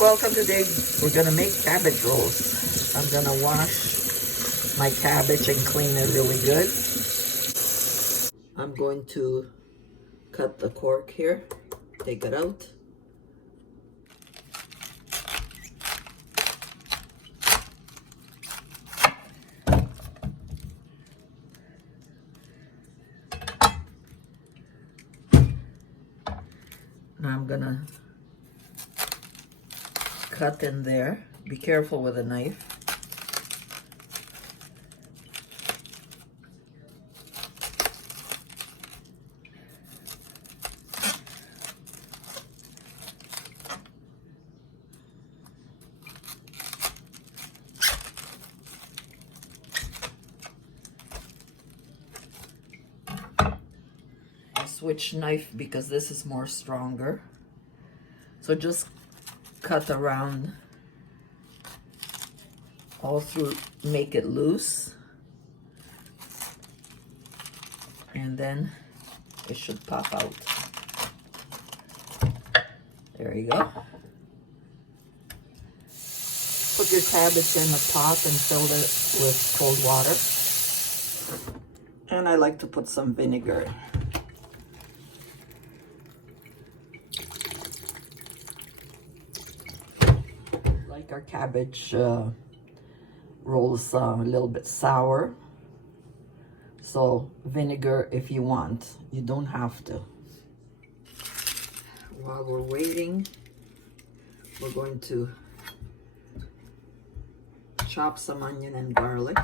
Welcome. Today we're gonna make cabbage rolls. I'm gonna wash my cabbage and clean it really good. I'm going to cut the cork here, take it out. Now I'm gonna cut in there. Be careful with a knife. Switch knife because this is more stronger. So just cut around all through, make it loose, and then it should pop out. There you go. Put your cabbage in a pot and fill it with cold water. And I like to put some vinegar. Like our cabbage rolls a little bit sour, so vinegar if you want, you don't have to. While we're waiting, we're going to chop some onion and garlic.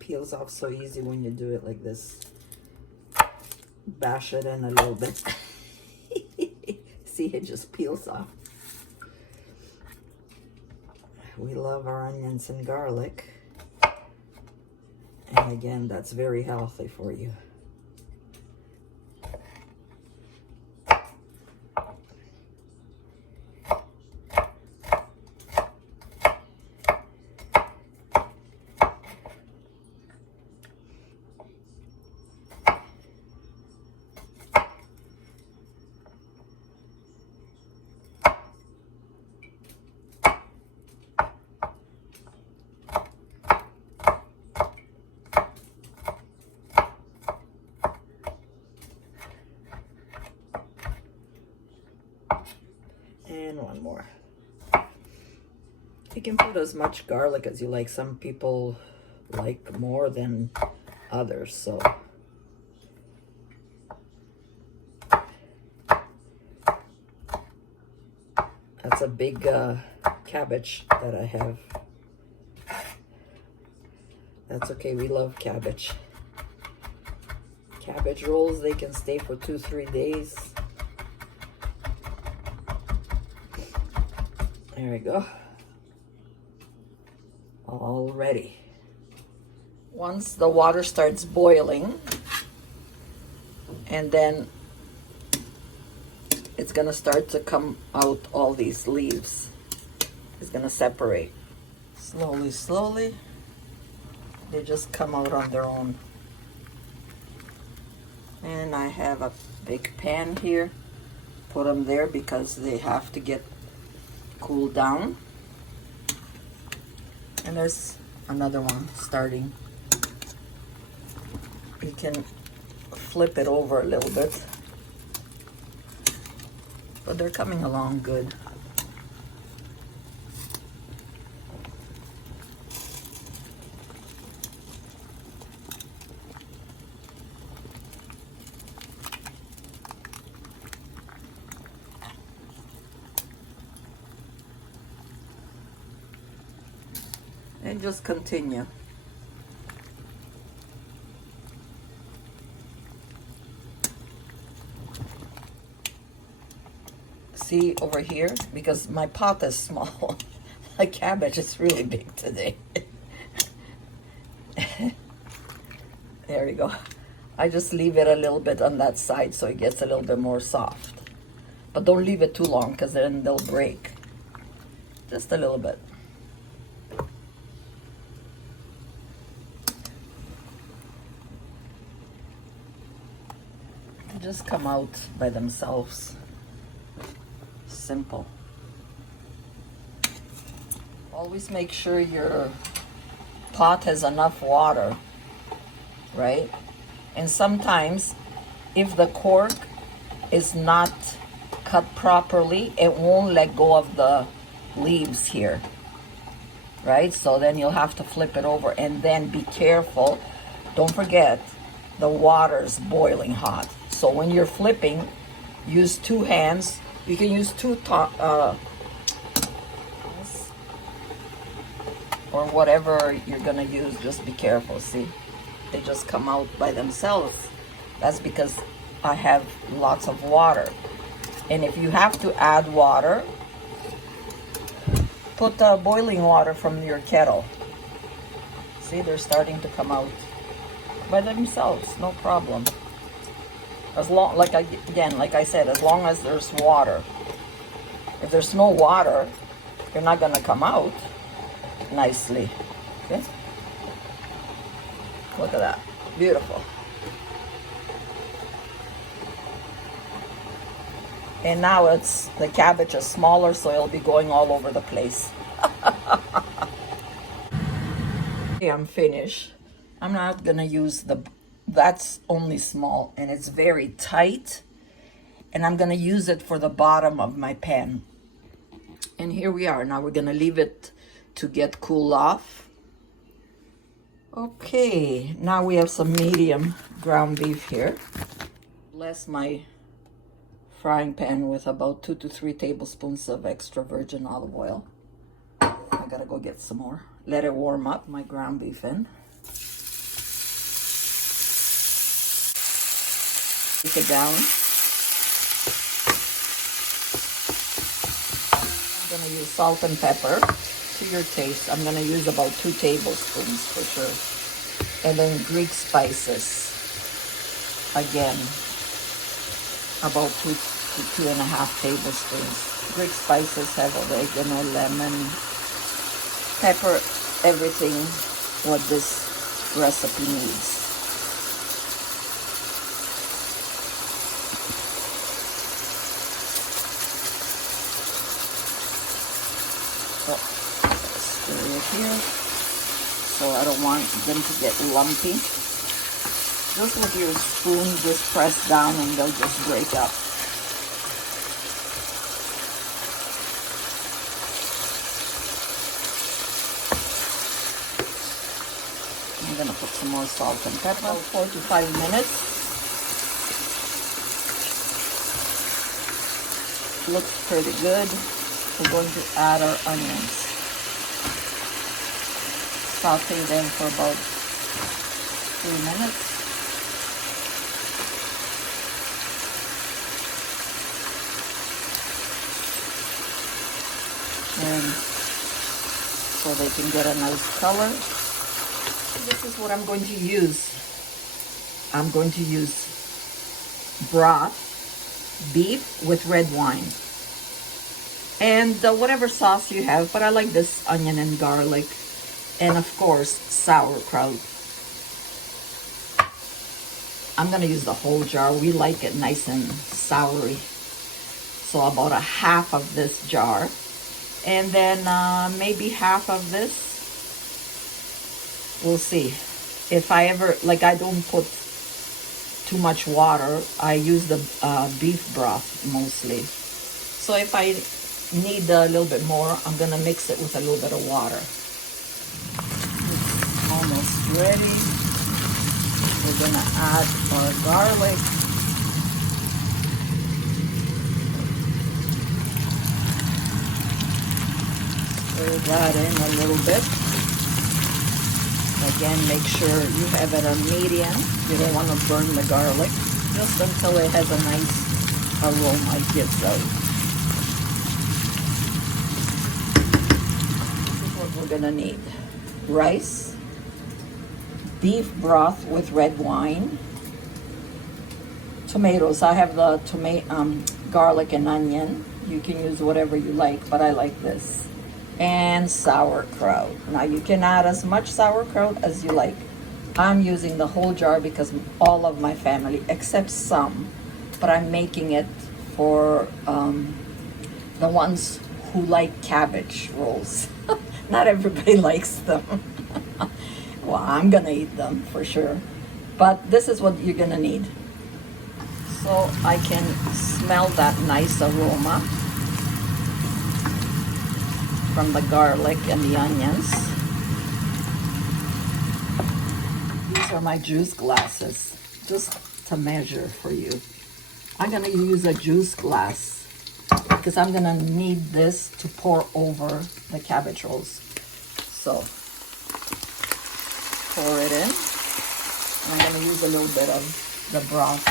Peels off so easy when you do it like this. Bash it in a little bit. See, it just peels off. We love our onions and garlic. And again, that's very healthy for you. And one more. You can put as much garlic as you like. Some people like more than others, so. That's a big cabbage that I have. That's okay, we love cabbage. Cabbage rolls, they can stay for 2-3 days. There we go. All ready. Once the water starts boiling, and then it's gonna start to come out, all these leaves. It's gonna separate. Slowly, slowly, they just come out on their own. And I have a big pan here. Put them there because they have to get cooled down. And there's another one starting. You can flip it over a little bit. But they're coming along good. And just continue. See over here, because my pot is small. My cabbage is really big today. There you go. I just leave it a little bit on that side so it gets a little bit more soft. But don't leave it too long because then they'll break. Just a little bit. They just come out by themselves. Simple. Always make sure your pot has enough water, right? And sometimes if the cork is not cut properly, it won't let go of the leaves here, right? So then you'll have to flip it over, and then be careful. Don't forget, the water's boiling hot. So when you're flipping, use 2 hands. You can use 2 or whatever you're gonna use. Just be careful. See, they just come out by themselves. That's because I have lots of water. And if you have to add water, put boiling water from your kettle. See, they're starting to come out by themselves, no problem. As long, like I said, as long as there's water. If there's no water, they're not gonna come out nicely. Okay? Look at that, beautiful. And now the cabbage is smaller, so it'll be going all over the place. Okay, I'm finished. I'm not gonna use that's only small and it's very tight. And I'm gonna use it for the bottom of my pan. And here we are. Now we're gonna leave it to get cool off. Okay, now we have some medium ground beef here. Bless my frying pan with about 2 to 3 tablespoons of extra virgin olive oil. I gotta go get some more. Let it warm up. My ground beef in. Take it down. I'm gonna use salt and pepper to your taste. I'm gonna use about 2 tablespoons for sure. And then Greek spices. Again, about 2 to 2.5 tablespoons. Greek spices have oregano, lemon, pepper, everything what this recipe needs. So, stir it here. So I don't want them to get lumpy. Just with your spoon, just press down and they'll just break up. I'm gonna put some more salt and pepper. 4 to 5 minutes. Looks pretty good. We're going to add our onions. Saute them for about 3 minutes. And so they can get a nice color. This is what I'm going to use. I'm going to use broth beef with red wine. And whatever sauce you have, but I like this onion and garlic. And of course, sauerkraut. I'm gonna use the whole jar. We like it nice and soury. So about a half of this jar. And then maybe half of this. We'll see. If I ever, like, I don't put too much water. I use the beef broth mostly. So if I need a little bit more, I'm gonna mix it with a little bit of water. It's almost ready. We're gonna add our garlic. Stir that in a little bit. Again, make sure you have it on medium. You don't want to burn the garlic. Just until it has a nice aroma it gives out. This is what we're gonna need. Rice, beef broth with red wine, tomatoes. I have the garlic and onion. You can use whatever you like, but I like this. And sauerkraut. Now you can add as much sauerkraut as you like. I'm using the whole jar because all of my family, except some, but I'm making it for the ones who like cabbage rolls. Not everybody likes them. Well, I'm gonna eat them for sure. But this is what you're gonna need. So I can smell that nice aroma from the garlic and the onions. These are my juice glasses, just to measure for you. I'm gonna use a juice glass because I'm gonna need this to pour over the cabbage rolls. So, pour it in. And I'm gonna use a little bit of the broth.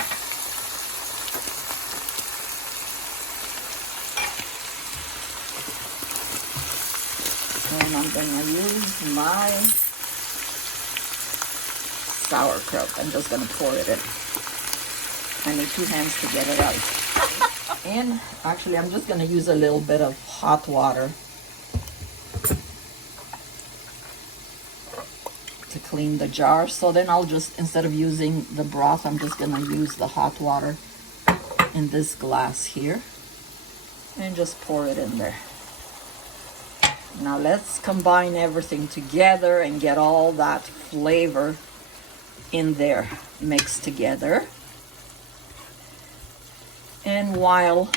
And I'm gonna use my sauerkraut. I'm just gonna pour it in. I need 2 hands to get it out. And actually, I'm just gonna use a little bit of hot water to clean the jar. So then I'll just, instead of using the broth, I'm just gonna use the hot water in this glass here and just pour it in there. Now let's combine everything together and get all that flavor in there mixed together. And while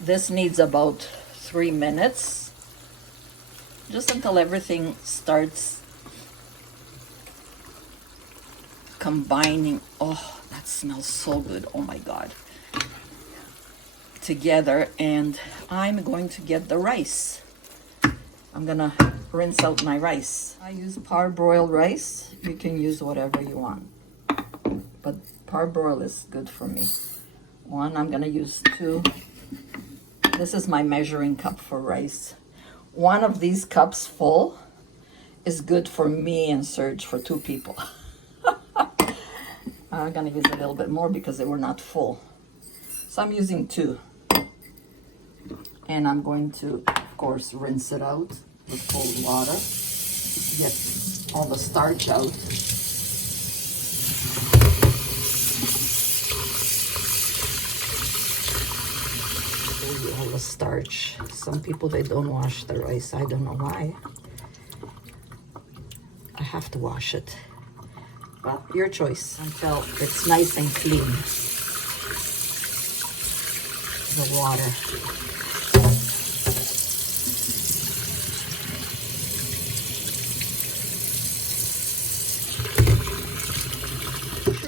this needs about 3 minutes, just until everything starts combining. Oh, that smells so good. Oh my God. Together. And I'm going to get the rice. I'm gonna rinse out my rice. I use parboiled rice. You can use whatever you want, but parboiled is good for me. 1, I'm gonna use 2. This is my measuring cup for rice. 1 of these cups full is good for me and Serge, for 2 people. I'm gonna use a little bit more because they were not full. So I'm using 2. And I'm going to, of course, rinse it out with cold water to get all the starch out. All the starch. Some people, they don't wash the rice. I don't know why. I have to wash it. Well, your choice. Until it's nice and clean. The water.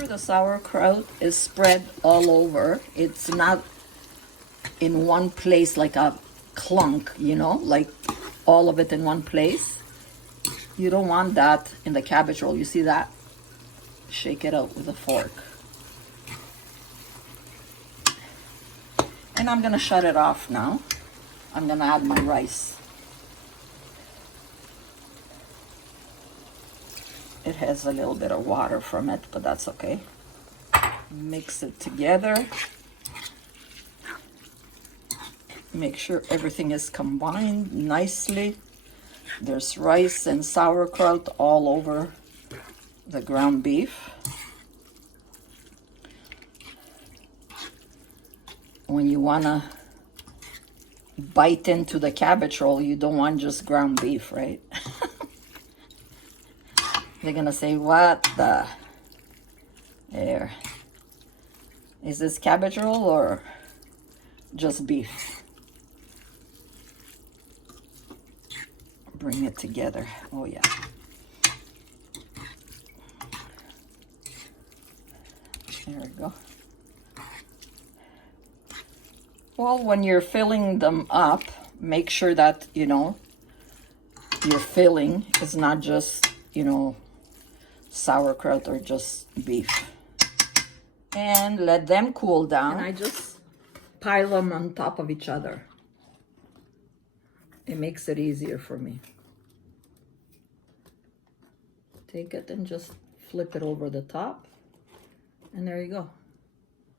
The sauerkraut is spread all over. It's not in one place like a clunk, you know, like all of it in one place. You don't want that in the cabbage roll. You see that? Shake it out with a fork. And I'm gonna shut it off now. I'm gonna add my rice. It has a little bit of water from it, but that's okay. Mix it together. make sure everything is combined nicely. There's rice and sauerkraut all over the ground beef. When you want to bite into the cabbage roll, you don't want just ground beef, right? They're gonna say, what the? There. Is this cabbage roll or just beef? Bring it together. Oh yeah. There we go. Well, when you're filling them up, make sure that, you know, your filling is not just, you know, sauerkraut or just beef. And let them cool down. And I just pile them on top of each other. It makes it easier for me. Take it and just flip it over the top. And there you go.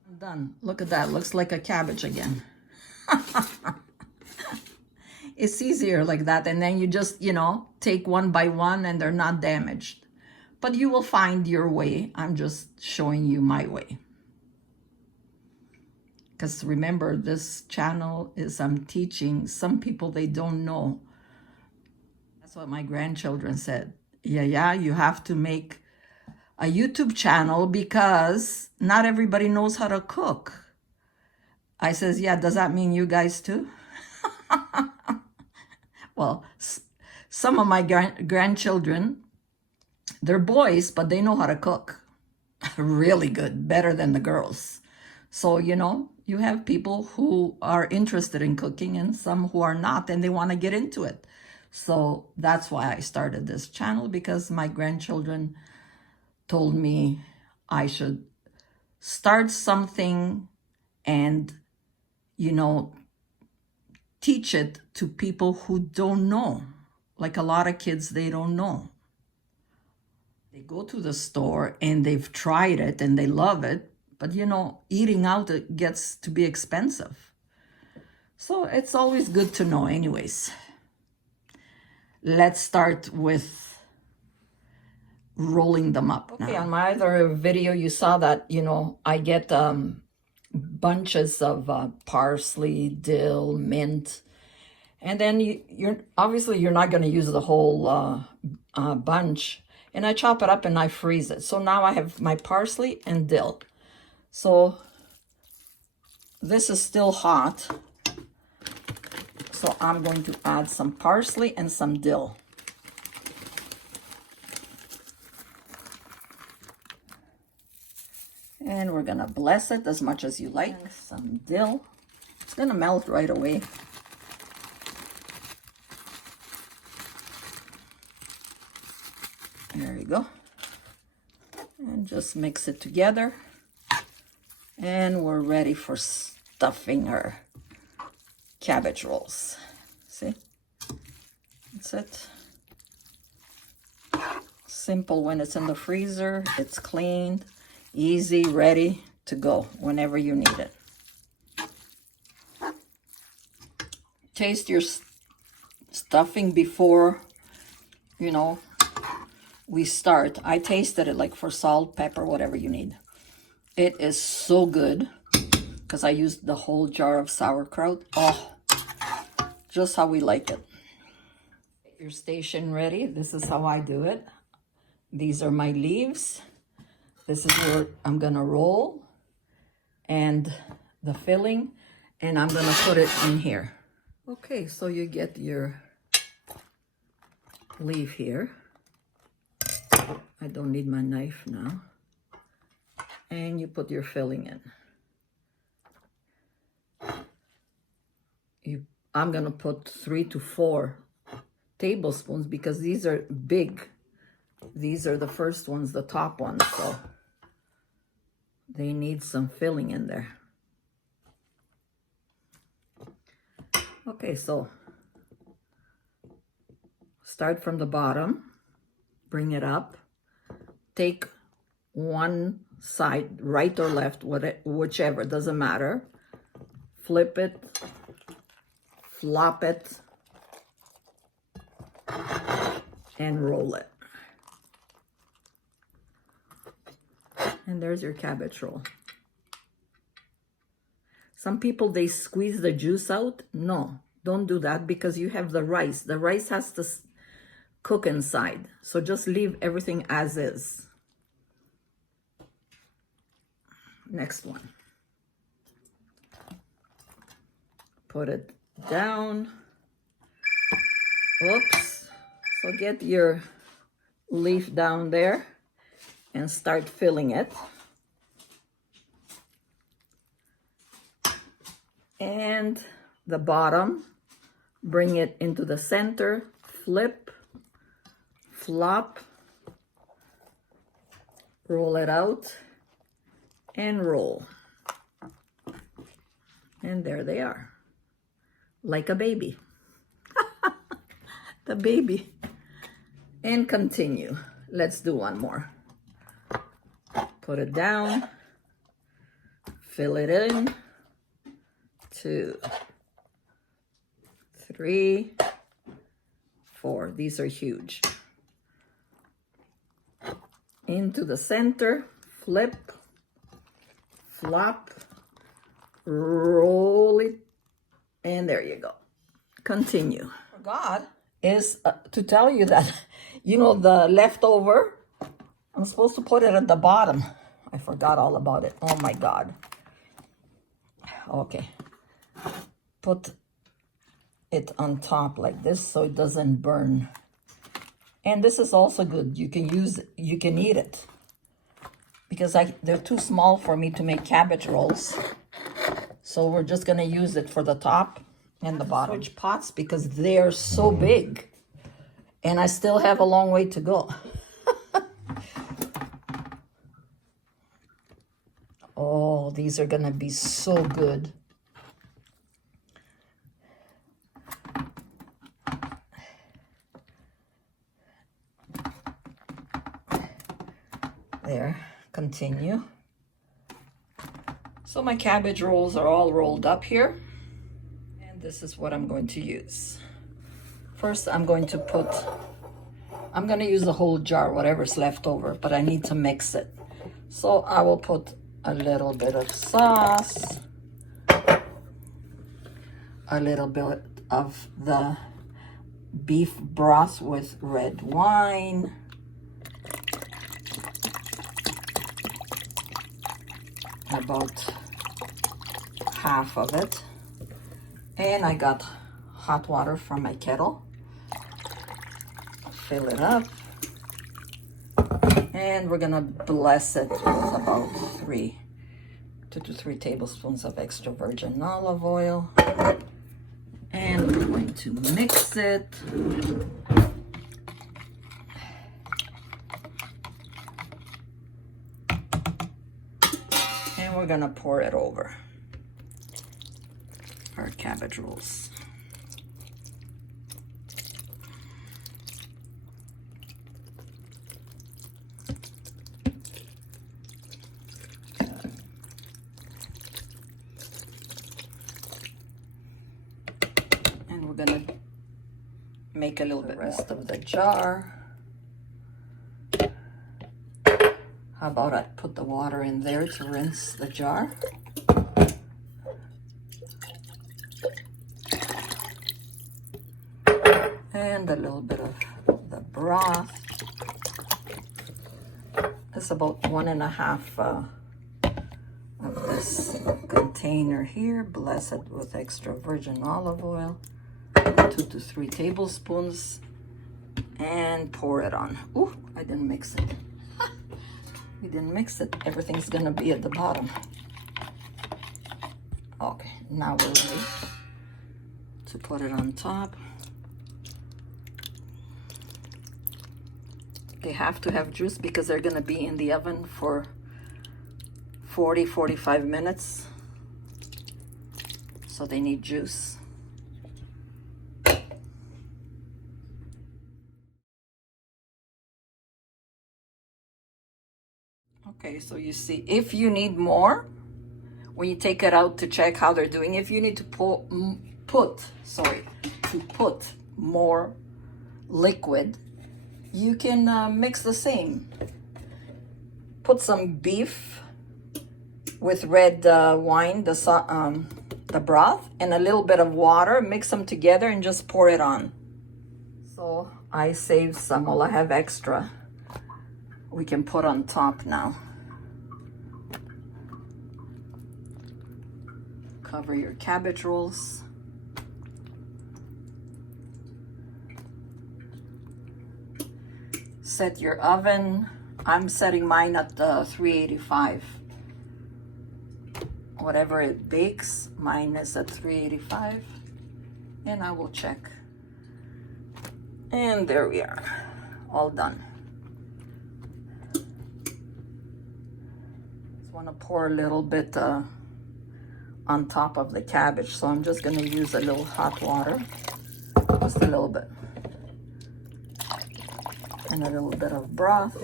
I'm done. Look at that. Looks like a cabbage again. It's easier like that. And then you just, you know, take one by one and they're not damaged. But you will find your way. I'm just showing you my way. Because remember, this channel is I'm teaching some people they don't know. That's what my grandchildren said. Yeah, you have to make a YouTube channel because not everybody knows how to cook. I says, yeah, does that mean you guys too? Well, some of my grandchildren, they're boys, but they know how to cook. Really good, better than the girls. So, you know, you have people who are interested in cooking and some who are not, and they want to get into it. So that's why I started this channel, because my grandchildren told me I should start something and, you know, teach it to people who don't know. Like a lot of kids, they don't know. They go to the store and they've tried it and they love it, but you know, eating out, it gets to be expensive. So it's always good to know anyways. Let's start with rolling them up. Okay, now. On my other video, you saw that, you know, I get bunches of parsley, dill, mint, and then you're obviously you're not going to use the whole bunch. And I chop it up and I freeze it. So now I have my parsley and dill. So this is still hot. So I'm going to add some parsley and some dill. And we're gonna bless it as much as you like. And some dill. It's gonna melt right away. There you go. And just mix it together. And we're ready for stuffing our cabbage rolls. See? That's it. Simple when it's in the freezer. It's cleaned. Easy, ready to go whenever you need it. Taste your stuffing before, you know, we start. I tasted it, like for salt, pepper, whatever you need. It is so good because I used the whole jar of sauerkraut. Oh, just how we like it. Get your station ready. This is how I do it. These are my leaves. This is where I'm gonna roll and the filling, and I'm gonna put it in here. Okay, so you get your leaf here. I don't need my knife now. And you put your filling in. I'm gonna put 3 to 4 tablespoons because these are big. These are the first ones, the top ones, so they need some filling in there. Okay, so start from the bottom, bring it up, take one side, right or left, whichever, doesn't matter. Flip it flop it, and roll it. And there's your cabbage roll. Some people, they squeeze the juice out. No, don't do that because you have the rice. The rice has to cook inside. So just leave everything as is. Next one. Put it down. Oops. So get your leaf down there and start filling it. And the bottom, bring it into the center, flip, flop, roll it out, and roll. And there they are, like a baby. The baby. And continue. Let's do one more. Put it down, fill it in. 2, 3, 4. These are huge. Into the center, flip, flop, roll it, and there you go. Continue. Forgot is to tell you that, you know, the leftover, I'm supposed to put it at the bottom. I forgot all about it. Oh my God. Okay. Put it on top like this so it doesn't burn. And this is also good. You can eat it. Because they're too small for me to make cabbage rolls. So we're just gonna use it for the top and the bottom. Switch pots because they're so big. And I still have a long way to go. Oh, these are gonna be so good. There, continue. So my cabbage rolls are all rolled up here. And this is what I'm going to use. First, I'm going to use the whole jar, whatever's left over, but I need to mix it. So I will put a little bit of sauce, a little bit of the beef broth with red wine, about half of it, and I got hot water from my kettle. Fill it up, and we're gonna bless it with about 2 to 3 tablespoons of extra virgin olive oil, and we're going to mix it. And we're gonna pour it over our cabbage rolls. And we're gonna make a little bit rest of the jar. How about I put the water in there to rinse the jar? And a little bit of the broth. It's about 1.5 of this container here. Bless it with extra virgin olive oil. 2 to 3 tablespoons. And pour it on. Ooh, I didn't mix it. We didn't mix it. Everything's gonna be at the bottom. Okay, now we're ready to put it on top. They have to have juice because they're gonna be in the oven for 40-45 minutes. So they need juice. Okay, so you see, if you need more, when you take it out to check how they're doing, if you need to put more liquid, you can mix the same. Put some beef with red wine, the broth, and a little bit of water. Mix them together and just pour it on. So I saved some. Well, I have extra. We can put on top now. Cover your cabbage rolls. Set your oven. I'm setting mine at 385. Whatever it bakes, mine is at 385. And I will check. And there we are, all done. Just want to pour a little bit on top of the cabbage, so I'm just going to use a little hot water, just a little bit, and a little bit of broth,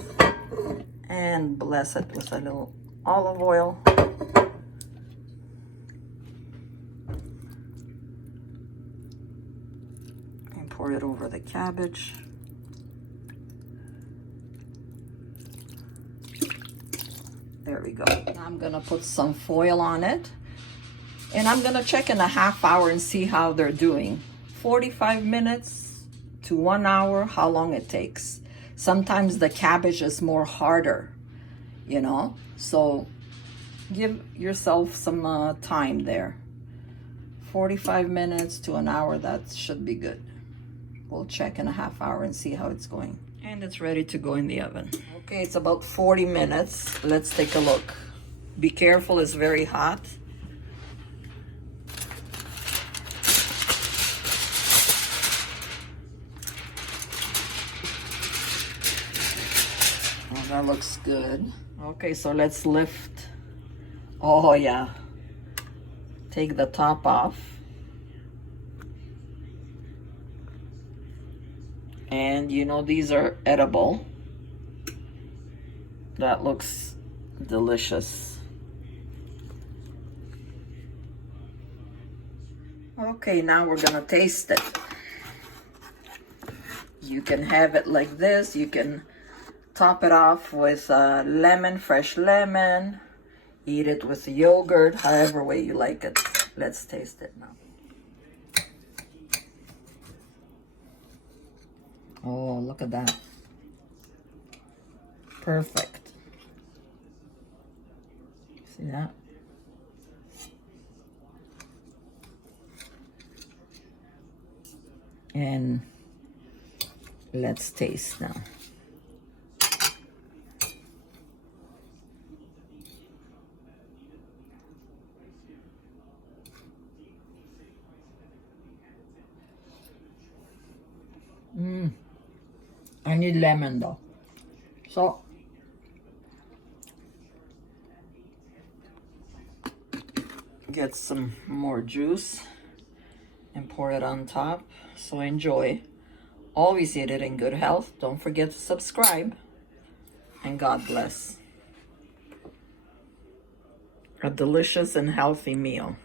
and bless it with a little olive oil. And pour it over the cabbage. There we go. Now I'm gonna put some foil on it, and I'm gonna check in a half hour and see how they're doing. 45 minutes to 1 hour, how long it takes. Sometimes the cabbage is more harder, you know, so give yourself some time there. 45 minutes to an hour, that should be good. We'll check in a half hour and see how it's going. And it's ready to go in the oven. Okay, it's about 40 minutes. Let's take a look. Be careful, it's very hot. Oh, that looks good. Okay, so let's lift. Oh yeah. Take the top off. And you know these are edible. That looks delicious. Okay, now we're gonna taste it. You can have it like this. You can top it off with lemon, fresh lemon. Eat it with yogurt, however way you like it. Let's taste it now. Oh, look at that. Perfect. See that? And let's taste now. I need lemon though. So get some more juice and pour it on top. So enjoy. Always eat it in good health. Don't forget to subscribe. And God bless. A delicious and healthy meal.